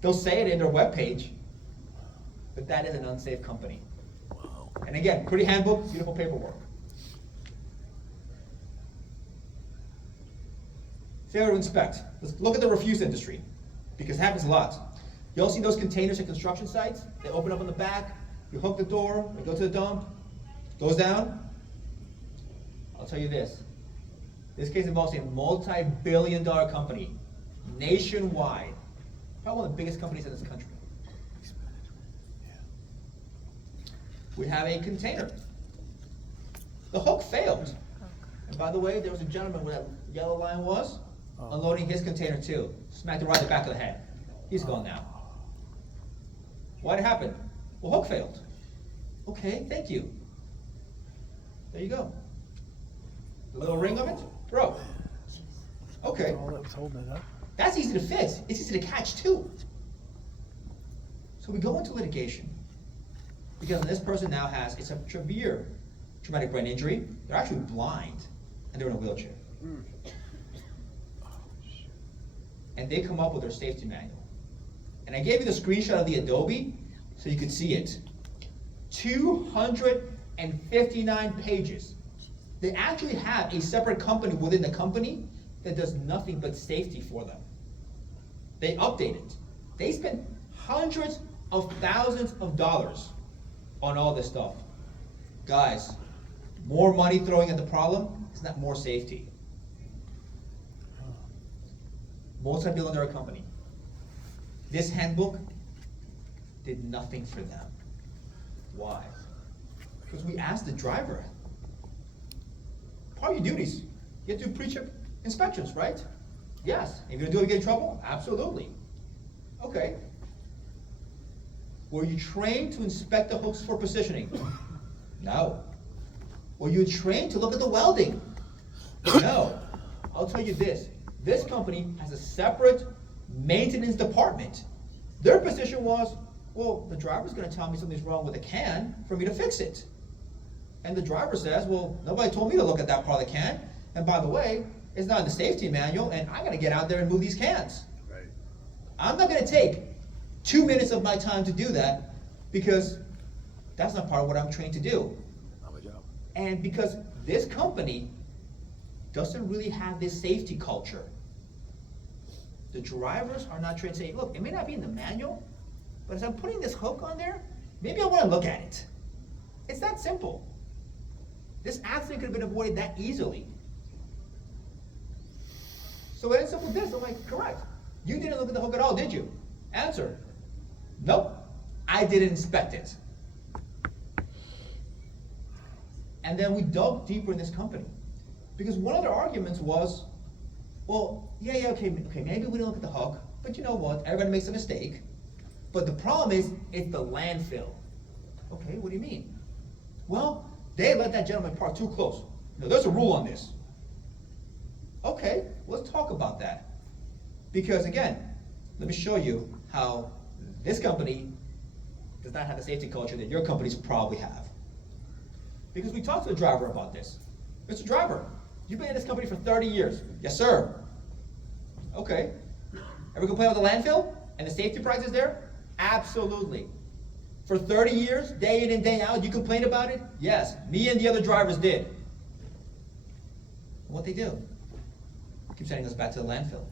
They'll say it in their webpage. But that is an unsafe company. Wow. And again, pretty handbook, beautiful paperwork. Failure to inspect. Let's look at the refuse industry, because it happens a lot. You all see those containers at construction sites? They open up on the back, you hook the door, they go to the dump, goes down. I'll tell you this. This case involves a multi-billion-dollar company, nationwide. Probably one of the biggest companies in this country. We have a container. The hook failed. And by the way, there was a gentleman where that yellow line was, unloading his container too. Smacked it right in the back of the head. He's gone now. Why'd it happen? Well, hook failed. Okay, thank you. There you go. The little ring of it broke. Okay. All that was holding it up. That's easy to fix. It's easy to catch too. So we go into litigation because this person now has a severe traumatic brain injury. They're actually blind and they're in a wheelchair. And they come up with their safety manual. And I gave you the screenshot of the Adobe so you could see it. 259 pages. They actually have a separate company within the company that does nothing but safety for them. They update it. They spend hundreds of thousands of dollars on all this stuff. Guys, more money throwing at the problem is not more safety. Multi-billion-dollar company. This handbook did nothing for them. Why? Because we asked the driver. Part of your duties, you have to do pre-trip inspections, right? Yes. If you're gonna do it, you get in trouble? Absolutely. Okay. Were you trained to inspect the hooks for positioning? No. Were you trained to look at the welding? No. I'll tell you this. This company has a separate maintenance department. Their position was, well, the driver's gonna tell me something's wrong with the can for me to fix it. And the driver says, well, nobody told me to look at that part of the can. And by the way, it's not in the safety manual, and I gotta get out there and move these cans. Right. I'm not gonna take 2 minutes of my time to do that because that's not part of what I'm trained to do. Not my job. And because this company doesn't really have this safety culture. The drivers are not trained to say, look, it may not be in the manual, but as I'm putting this hook on there, maybe I wanna look at it. It's that simple. This accident could have been avoided that easily. So it ends up with this. I'm like, correct. You didn't look at the hook at all, did you? Answer. Nope. I didn't inspect it. And then we dug deeper in this company. Because one of their arguments was, well, okay, maybe we didn't look at the hook, but you know what? Everybody makes a mistake. But the problem is, it's the landfill. Okay, what do you mean? Well, they let that gentleman park too close. Now, there's a rule on this. Okay, let's talk about that. Because again, let me show you how this company does not have the safety culture that your companies probably have. Because we talked to the driver about this. Mr. Driver, you've been in this company for 30 years. Yes, sir. Okay. Ever complain about the landfill and the safety prices there? Absolutely. For 30 years, day in and day out, you complained about it? Yes, me and the other drivers did. What they do? Keep sending us back to the landfill.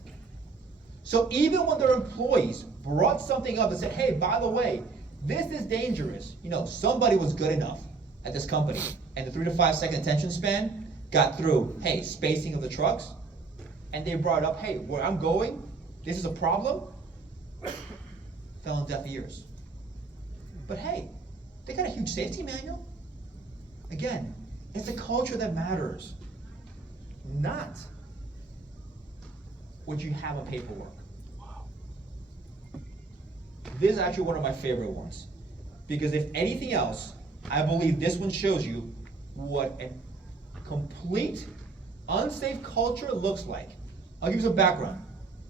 So even when their employees brought something up and said, hey, by the way, this is dangerous. You know, somebody was good enough at this company, and the 3 to 5 second attention span got through, hey, spacing of the trucks, and they brought up, hey, where I'm going, this is a problem, fell on deaf ears. But hey, they got a huge safety manual. Again, it's the culture that matters, not what you have on paperwork. Wow. This is actually one of my favorite ones. Because if anything else, I believe this one shows you what a complete unsafe culture looks like. I'll give you some background.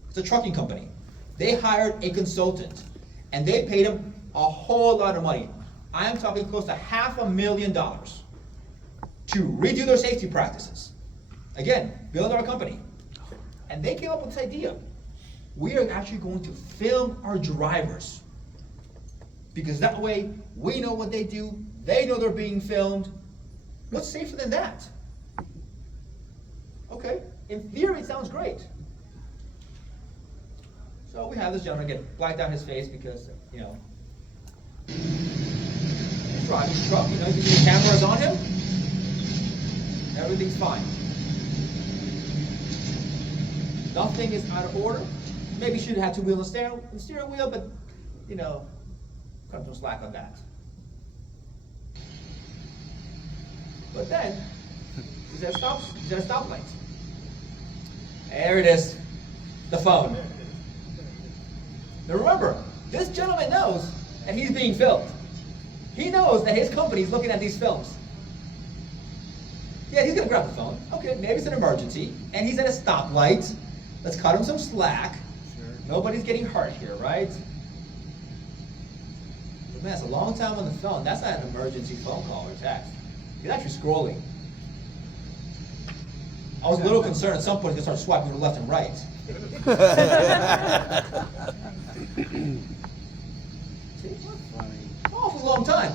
It's a trucking company. They hired a consultant and they paid him a whole lot of money. I am talking close to $500,000 to redo their safety practices. Again, billion-dollar company. And they came up with this idea. We are actually going to film our drivers. Because that way, we know what they do, they know they're being filmed. What's safer than that? Okay, in theory it sounds great. So we have this gentleman get blacked out his face because, he's driving his truck, you can see the cameras on him. Everything's fine. Nothing is out of order. Maybe should have had two wheels on the steering wheel, but, cut no slack on that. But then, he's at a stoplight. There it is, the phone. Now remember, this gentleman knows that he's being filmed. He knows that his company's looking at these films. Yeah, he's gonna grab the phone. Okay, maybe it's an emergency, and he's at a stoplight. Let's cut him some slack. Sure. Nobody's getting hurt here, right? But man, it's a long time on the phone. That's not an emergency phone call or text. He's actually scrolling. I was a little concerned at some point he's gonna start swiping to the left and right. See? Awfully long time.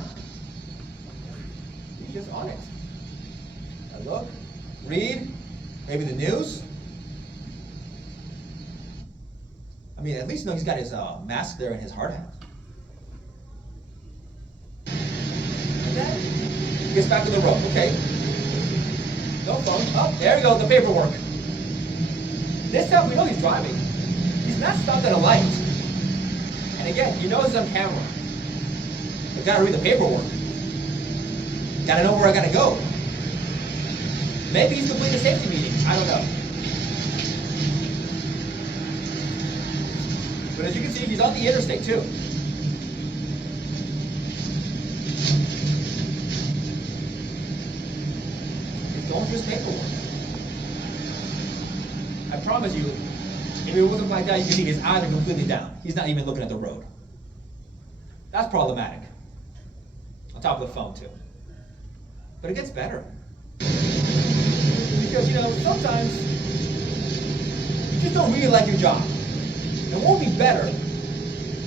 He's just on it. Now look, read, maybe the news. I mean, at least he's got his mask there and his hard hat. And then he gets back to the road. Okay. No phone. Oh, there we go, the paperwork. This time we know he's driving. He's not stopped at a light. And again, he knows he's on camera. I've got to read the paperwork. Got to know where I got to go. Maybe he's completing a safety meeting. I don't know. But as you can see, he's on the interstate too. He's going through his paperwork. I promise you, if it wasn't like that, you can see his eyes are completely down. He's not even looking at the road. That's problematic. On top of the phone too. But it gets better. Because, sometimes you just don't really like your job. It won't be better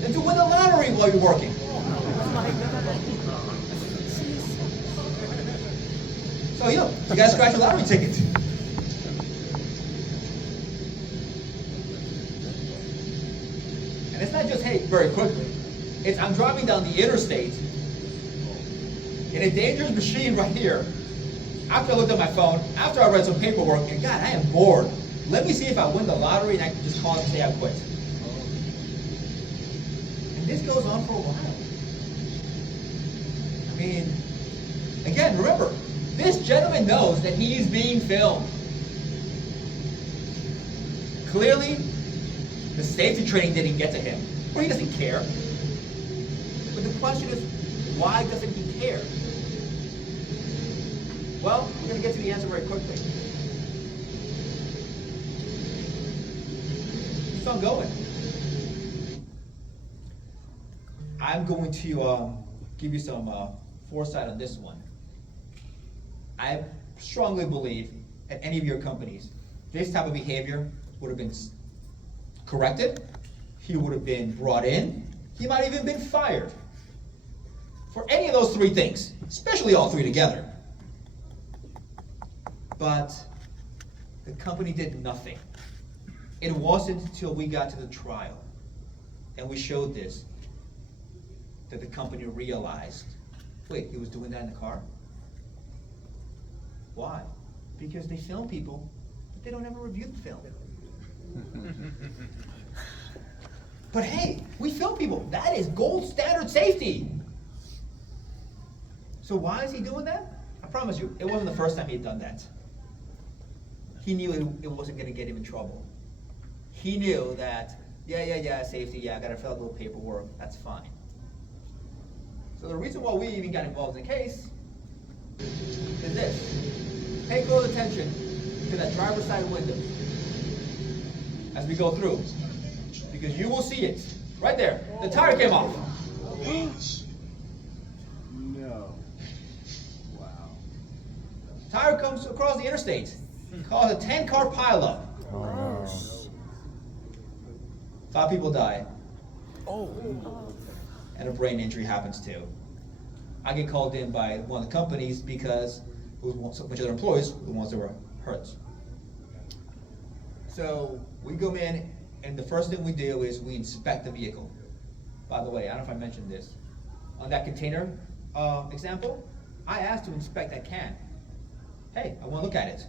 than to win the lottery while you're working. So, you got to scratch a lottery ticket. And it's not just, hey, very quickly. It's, I'm driving down the interstate in a dangerous machine right here. After I looked at my phone, after I read some paperwork, and God, I am bored. Let me see if I win the lottery and I can just call and say I quit. And this goes on for a while. I mean, again, remember, this gentleman knows that he's being filmed. Clearly, the safety training didn't get to him, or he doesn't care. But the question is, why doesn't he care? Well, we're going to get to the answer very quickly. Keeps on going. I'm going to give you some foresight on this one. I strongly believe at any of your companies, this type of behavior would have been corrected. He would have been brought in. He might have even been fired. For any of those three things, especially all three together. But the company did nothing. It wasn't until we got to the trial and we showed this that the company realized, wait, he was doing that in the car? Why? Because they film people, but they don't ever review the film. But hey, we film people. That is gold standard safety. So why is he doing that? I promise you, it wasn't the first time he had done that. He knew it wasn't going to get him in trouble. He knew that, safety, I got to fill out a little paperwork, that's fine. So the reason why we even got involved in the case is this. Pay close attention to that driver's side window as we go through, because you will see it. Right there, the tire came off. No. Wow. Tire comes across the interstate. Caused a 10-car pileup. Oh, no. 5 people die. Oh. And a brain injury happens too. I get called in by one of the companies because it was a bunch of other employees were the ones that were hurt. So we go in and the first thing we do is we inspect the vehicle. By the way, I don't know if I mentioned this. On that container example, I asked to inspect that can. Hey, I want to look at it.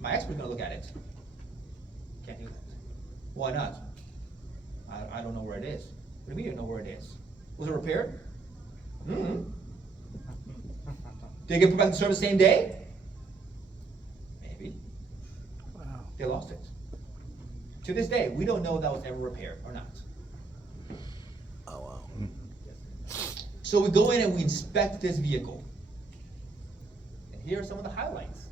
My expert's going to look at it. Can't do that. Why not? I don't know where it is. What do you mean you don't know where it is? Was it repaired? Mm-hmm. Did it get put back in service the same day? Maybe. Wow. They lost it. To this day, we don't know if that was ever repaired or not. Oh, wow. So we go in and we inspect this vehicle. And here are some of the highlights.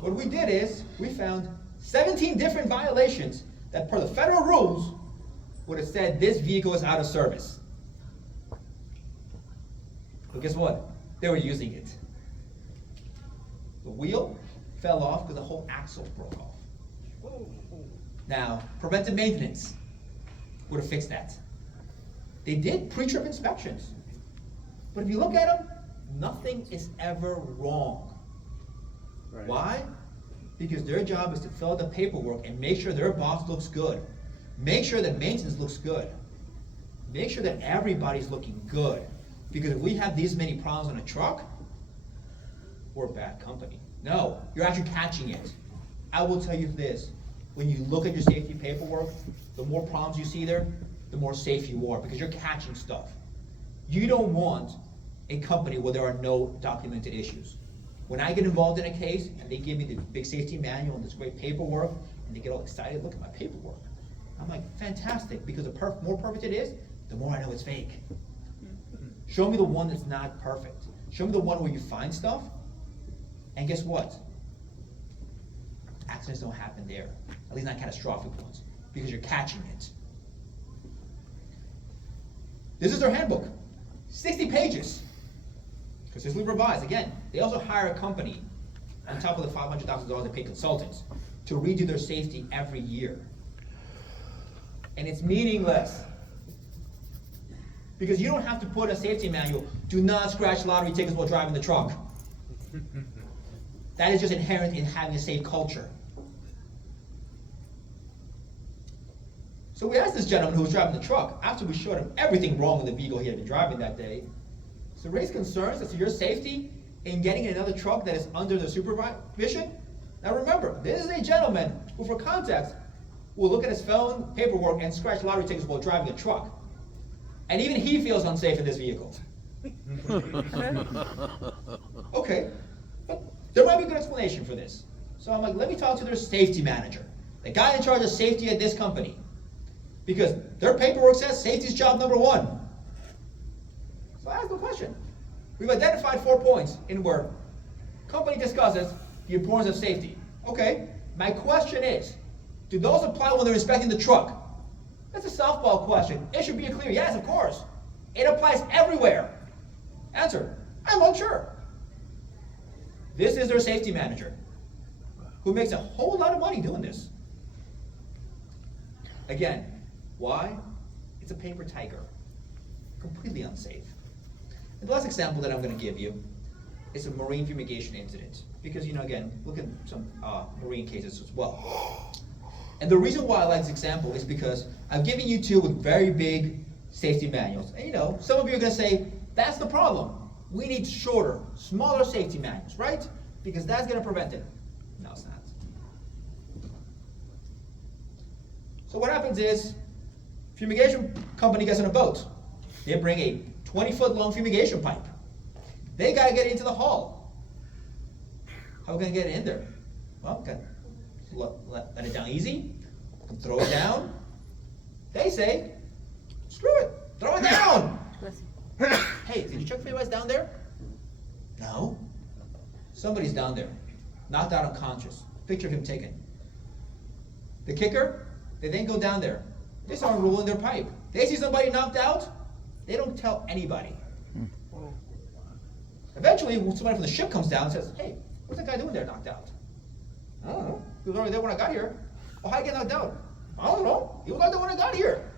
What we did is, we found 17 different violations that per the federal rules would have said this vehicle is out of service. But guess what? They were using it. The wheel fell off because the whole axle broke off. Now, preventive maintenance would have fixed that. They did pre-trip inspections. But if you look at them, nothing is ever wrong. Right. Why? Because their job is to fill out the paperwork and make sure their boss looks good. Make sure that maintenance looks good. Make sure that everybody's looking good. Because if we have these many problems on a truck, we're a bad company. No, you're actually catching it. I will tell you this, when you look at your safety paperwork, the more problems you see there, the more safe you are, because you're catching stuff. You don't want a company where there are no documented issues. When I get involved in a case and they give me the big safety manual and this great paperwork, and they get all excited, look at my paperwork. I'm like, fantastic, because the more perfect it is, the more I know it's fake. Show me the one that's not perfect. Show me the one where you find stuff, and guess what? Accidents don't happen there, at least not catastrophic ones, because you're catching it. This is their handbook, 60 pages, consistently revised. Again, they also hire a company on top of the $500,000 they pay consultants to redo their safety every year. And it's meaningless. Because you don't have to put a safety manual, do not scratch lottery tickets while driving the truck. That is just inherent in having a safe culture. So we asked this gentleman who was driving the truck, after we showed him everything wrong with the vehicle he had been driving that day, so raise concerns as to your safety in getting in another truck that is under the supervision. Now remember, this is a gentleman who, for context, will look at his phone, paperwork, and scratch lottery tickets while driving a truck. And even he feels unsafe in this vehicle. Okay, but there might be a good explanation for this. So I'm like, let me talk to their safety manager, the guy in charge of safety at this company. Because their paperwork says safety is job number one. So I asked the question. We've identified 4 points in where company discusses the importance of safety. Okay, my question is, do those apply when they're inspecting the truck? That's a softball question. It should be a clear yes, of course. It applies everywhere. Answer, I'm unsure. This is their safety manager, who makes a whole lot of money doing this. Again, why? It's a paper tiger. Completely unsafe. And the last example that I'm going to give you is a marine fumigation incident. Because, again, look at some marine cases as well. And the reason why I like this example is because I've given you two with very big safety manuals. And some of you are going to say, that's the problem. We need shorter, smaller safety manuals, right? Because that's going to prevent it. No, it's not. So what happens is, fumigation company gets on a boat. They bring a 20-foot long fumigation pipe. They got to get it into the hull. How are we going to get it in there? Well, okay. Let it down easy, throw it down. They say, screw it, throw it down. Hey, did you check for anybody down there? No. Somebody's down there, knocked out unconscious. Picture of him taken. The kicker, they then go down there. They start rolling their pipe. They see somebody knocked out, they don't tell anybody. Eventually, somebody from the ship comes down and says, hey, what's that guy doing there knocked out? I don't know. He was already there when I got here. Well, how'd he get knocked out? I don't know. He was out there when I got here.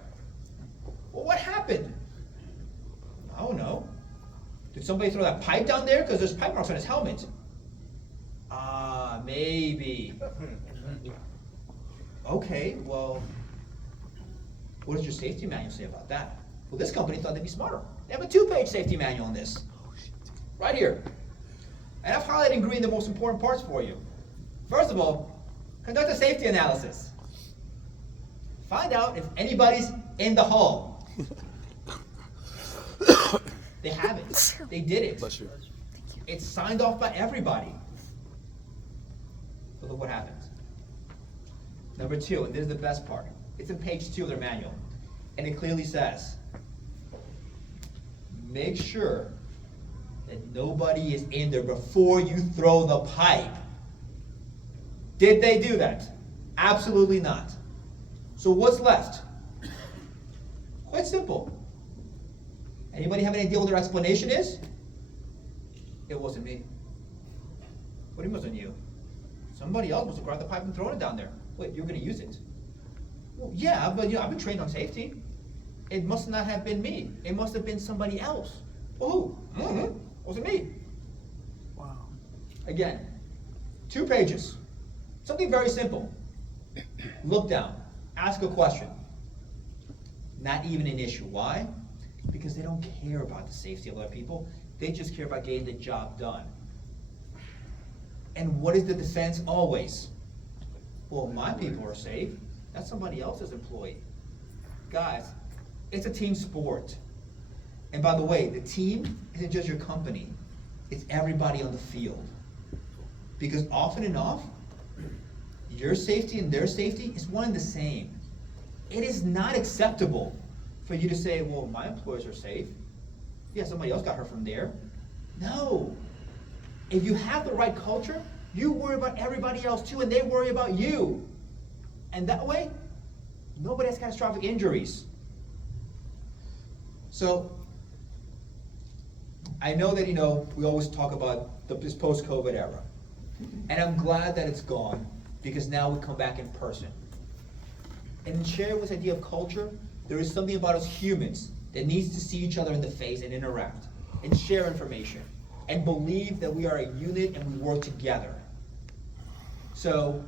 Well, what happened? I don't know. Did somebody throw that pipe down there? Because there's pipe marks on his helmet. Maybe. Okay, well, What does your safety manual say about that? Well, this company thought they'd be smarter. They have a 2-page safety manual on this. Right here. And I've highlighted in green the most important parts for you. First of all, conduct a safety analysis. Find out if anybody's in the hall. They have it. They did it. Bless you. It's signed off by everybody. But look what happens. Number 2, and this is the best part. It's in page 2 of their manual. And it clearly says, make sure that nobody is in there before you throw the pipe. Did they do that? Absolutely not. So what's left? Quite simple. Anybody have any idea what their explanation is? It wasn't me. What do you mean it wasn't you? Somebody else must have grabbed the pipe and thrown it down there. Wait, you're going to use it? Well, yeah, but I've been trained on safety. It must not have been me. It must have been somebody else. Well, who? Mm-hmm. Wasn't me. Wow. Again, 2 pages. Something very simple. Look down. Ask a question. Not even an issue. Why? Because they don't care about the safety of other people. They just care about getting the job done. And what is the defense always? Well, my people are safe. That's somebody else's employee. Guys, it's a team sport. And by the way, the team isn't just your company. It's everybody on the field. Because often enough, your safety and their safety is one and the same. It is not acceptable for you to say, well, my employees are safe. Yeah, somebody else got hurt from there. No. If you have the right culture, you worry about everybody else too, and they worry about you. And that way, nobody has catastrophic injuries. So, I know that, we always talk about this post-COVID era. And I'm glad that it's gone, because now we come back in person. And in sharing this idea of culture, there is something about us humans that needs to see each other in the face and interact, and share information, and believe that we are a unit and we work together. So,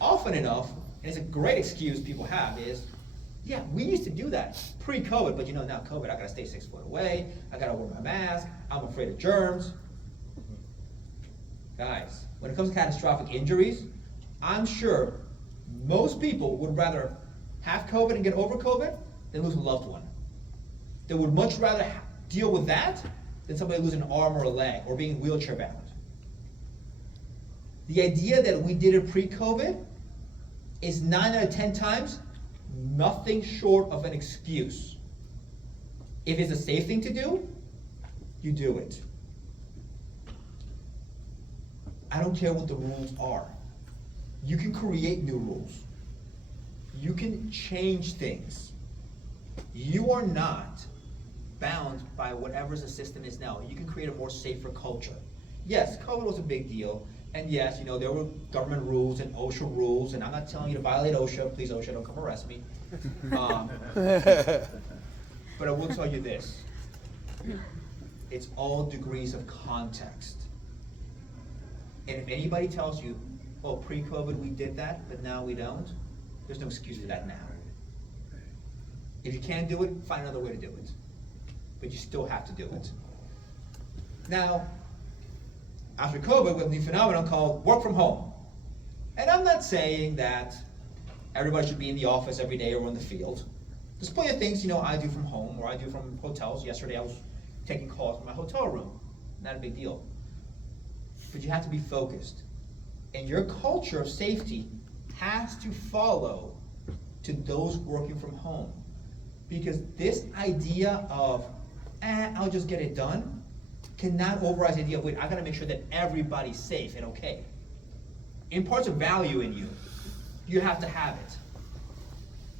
often enough, and it's a great excuse people have is, yeah, we used to do that pre-COVID, but now COVID, I gotta stay 6 foot away, I gotta wear my mask, I'm afraid of germs. Guys, when it comes to catastrophic injuries, I'm sure most people would rather have COVID and get over COVID than lose a loved one. They would much rather deal with that than somebody losing an arm or a leg or being wheelchair bound. The idea that we did it pre-COVID is 9 out of 10 times nothing short of an excuse. If it's a safe thing to do, you do it. I don't care what the rules are. You can create new rules. You can change things. You are not bound by whatever the system is now. You can create a more safer culture. Yes, COVID was a big deal. And yes, there were government rules and OSHA rules, and I'm not telling you to violate OSHA. Please, OSHA, don't come arrest me. But I will tell you this. It's all degrees of context. And if anybody tells you, oh, pre-COVID we did that, but now we don't, there's no excuse for that now. If you can't do it, find another way to do it. But you still have to do it. Now, after COVID, we have a new phenomenon called work from home. And I'm not saying that everybody should be in the office every day or in the field. There's plenty of things, I do from home or I do from hotels. Yesterday I was taking calls from my hotel room. Not a big deal. But you have to be focused. And your culture of safety has to follow to those working from home. Because this idea of, I'll just get it done, cannot override the idea of, wait, I gotta make sure that everybody's safe and okay. Imparts a value in you. You have to have it.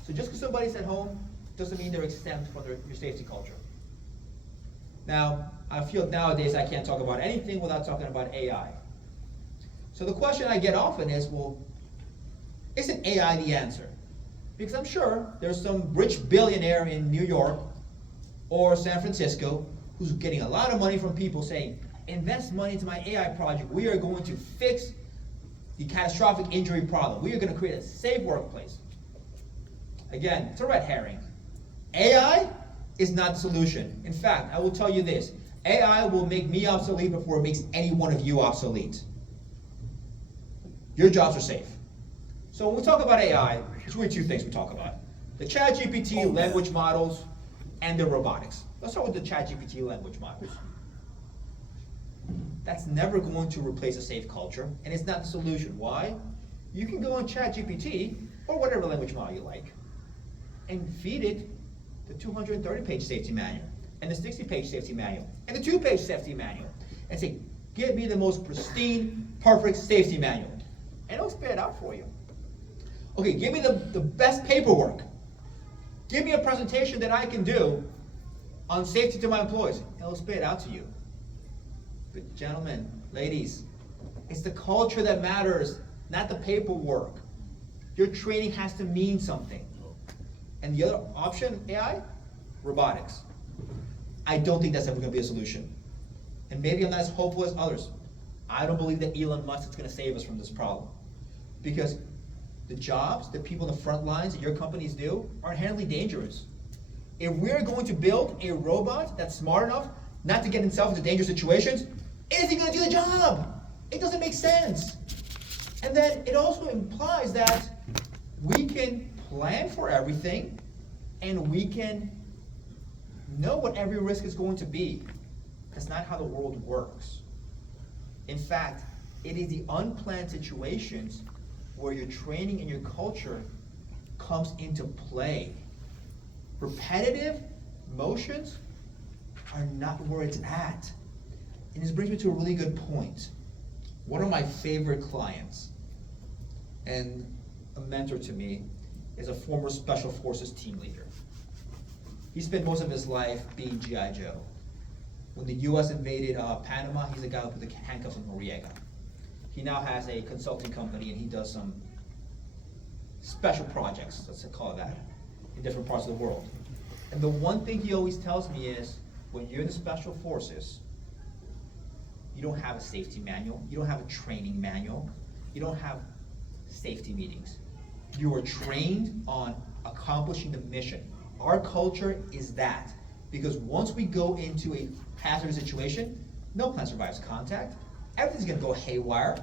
So just because somebody's at home doesn't mean they're exempt from your safety culture. Now, I feel nowadays I can't talk about anything without talking about AI. So the question I get often is, well, isn't AI the answer? Because I'm sure there's some rich billionaire in New York or San Francisco who's getting a lot of money from people saying, invest money into my AI project. We are going to fix the catastrophic injury problem. We are going to create a safe workplace. Again, it's a red herring. AI is not the solution. In fact, I will tell you this. AI will make me obsolete before it makes any one of you obsolete. Your jobs are safe. So when we talk about AI, there's really two things we talk about. The ChatGPT language models and the robotics. Let's start with the ChatGPT language models. That's never going to replace a safe culture, and it's not the solution. Why? You can go on ChatGPT, or whatever language model you like, and feed it the 230-page safety manual, and the 60-page safety manual, and the 2-page safety manual, and say, give me the most pristine, perfect safety manual. And it'll spit it out for you. Okay, give me the best paperwork. Give me a presentation that I can do on safety to my employees. And it'll spit it out to you. But gentlemen, ladies, it's the culture that matters, not the paperwork. Your training has to mean something. And the other option, AI, robotics. I don't think that's ever going to be a solution. And maybe I'm not as hopeful as others. I don't believe that Elon Musk is going to save us from this problem. Because the jobs that people in the front lines that your companies do are inherently dangerous. If we're going to build a robot that's smart enough not to get himself into dangerous situations, is he going to do the job? It doesn't make sense. And then it also implies that we can plan for everything and we can know what every risk is going to be. That's not how the world works. In fact, it is the unplanned situations where your training and your culture comes into play. Repetitive motions are not where it's at. And this brings me to a really good point. One of my favorite clients and a mentor to me is a former Special Forces team leader. He spent most of his life being G.I. Joe. When the U.S. invaded Panama, he's the guy who put the handcuffs on Noriega. He now has a consulting company and he does some special projects, let's call it that, in different parts of the world. And the one thing he always tells me is, when you're in the Special Forces, you don't have a safety manual, you don't have a training manual, you don't have safety meetings. You are trained on accomplishing the mission. Our culture is that. Because once we go into a hazardous situation, no plan survives contact. Everything's gonna go haywire.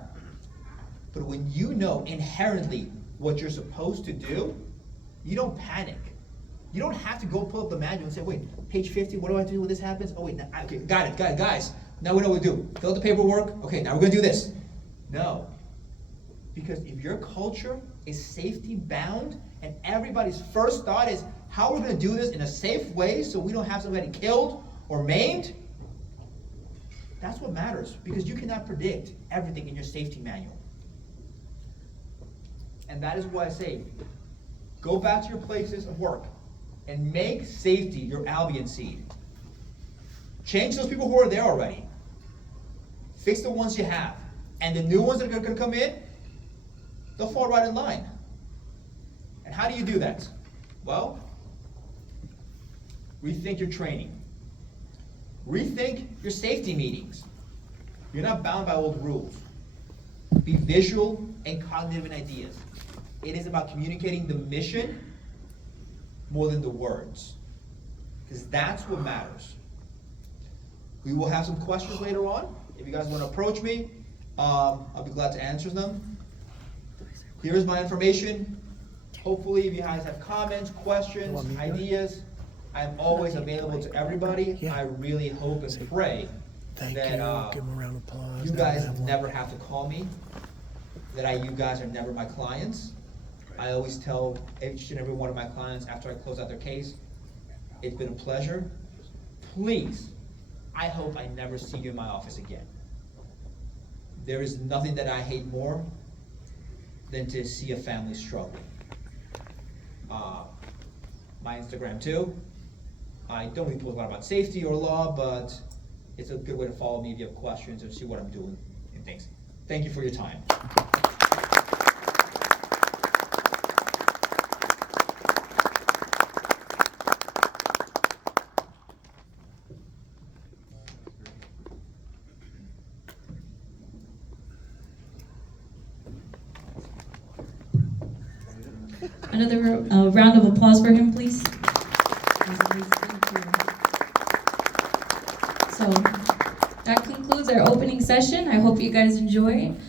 But when you know inherently what you're supposed to do, you don't panic. You don't have to go pull up the manual and say, wait, page 50, what do I have to do when this happens? Oh wait, okay, got it, guys. Now we know what to do. Fill out the paperwork, okay, now we're gonna do this. No, because if your culture is safety bound and everybody's first thought is how we're gonna do this in a safe way so we don't have somebody killed or maimed, that's what matters, because you cannot predict everything in your safety manual. And that is why I say, go back to your places of work and make safety your Albion seed. Change those people who are there already. Fix the ones you have. And the new ones that are going to come in, they'll fall right in line. And how do you do that? Well, rethink your training. Rethink your safety meetings. You're not bound by old rules. Be visual and cognitive in ideas. It is about communicating the mission more than the words, because that's what matters. We will have some questions later on. If you guys want to approach me, I'll be glad to answer them. Here's my information. Hopefully, if you guys have comments, questions, ideas, I'm always available to everybody. Yeah. I really hope and pray Thank that you. Give him a round of applause. you Now guys we have one. never have to call me, that you guys are never my clients. I always tell each and every one of my clients after I close out their case, it's been a pleasure. Please, I hope I never see you in my office again. There is nothing that I hate more than to see a family struggling. My Instagram too. I don't really post a lot about safety or law, but it's a good way to follow me if you have questions or see what I'm doing and things. Thank you for your time. Another round of applause for him, please. Thank you. So that concludes our opening session. I hope you guys enjoyed.